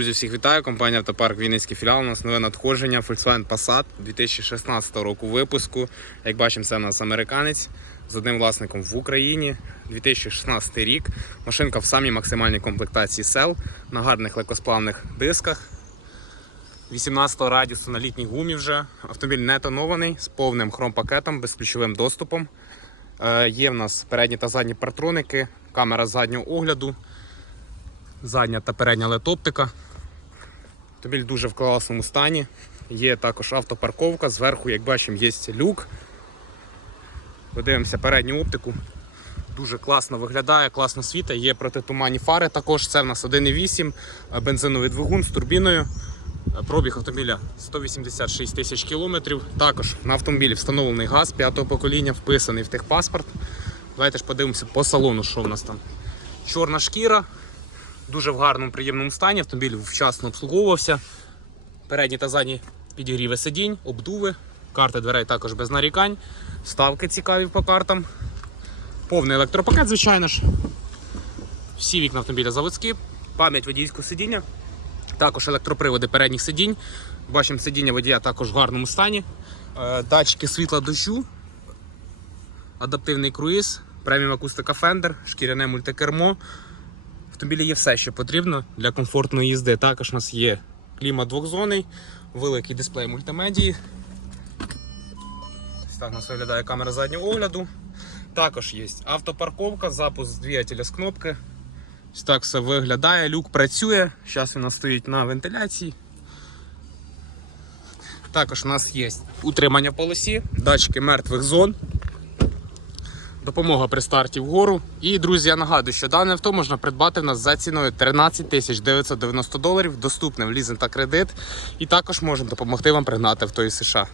Друзі, всіх вітаю. Компанія Автопарк Вінницький філіал. У нас нове надходження Volkswagen Passat 2016 року випуску. Як бачимо, це у нас американець з одним власником в Україні. 2016 рік. Машинка в самій максимальній комплектації сел на гарних легкосплавних дисках. 18 радіусу на літній гумі вже. Автомобіль не тонований з повним хромпакетом, безключовим доступом. Е, Є в нас передні та задні партроники, камера заднього огляду, задня та передня LED-оптика. Автомобіль дуже в класному стані. Є також автопарковка. Зверху, як бачимо, є люк. Подивимося передню оптику. Дуже класно виглядає, класно світить. Є протитуманні фари. Також це в нас 1,8 бензиновий двигун з турбіною. Пробіг автомобіля 186 тисяч кілометрів. Також на автомобілі встановлений газ п'ятого покоління, вписаний в техпаспорт. Давайте ж подивимося по салону, що в нас там. Чорна шкіра, дуже в гарному приємному стані. Автомобіль вчасно обслуговувався. Передні та задні підігріви сидінь, обдуви, карти дверей також без нарікань. Вставки цікаві по картам. Повний електропакет, звичайно ж. Всі вікна автомобіля заводські, пам'ять водійського сидіння. Також електроприводи передніх сидінь. Бачимо, сидіння водія також в гарному стані. Е, Датчики світла дощу, адаптивний круїз, преміум акустика Fender, шкіряне мультикермо. Автомобілі є все, що потрібно для комфортної їзди. Також у нас є клімат двохзонний, великий дисплей мультимедії. Так у нас виглядає камера заднього огляду. Також є автопарковка, запуск двигателя з кнопки. Ось так все виглядає, люк працює. Зараз він стоїть на вентиляції. Також у нас є утримання полосі, датчики мертвих зон, допомога при старті вгору. І, друзі, я нагадую, що дане авто можна придбати в нас за ціною 13 тисяч 990 доларів, доступне в лізинг та кредит. І також можемо допомогти вам пригнати авто із США.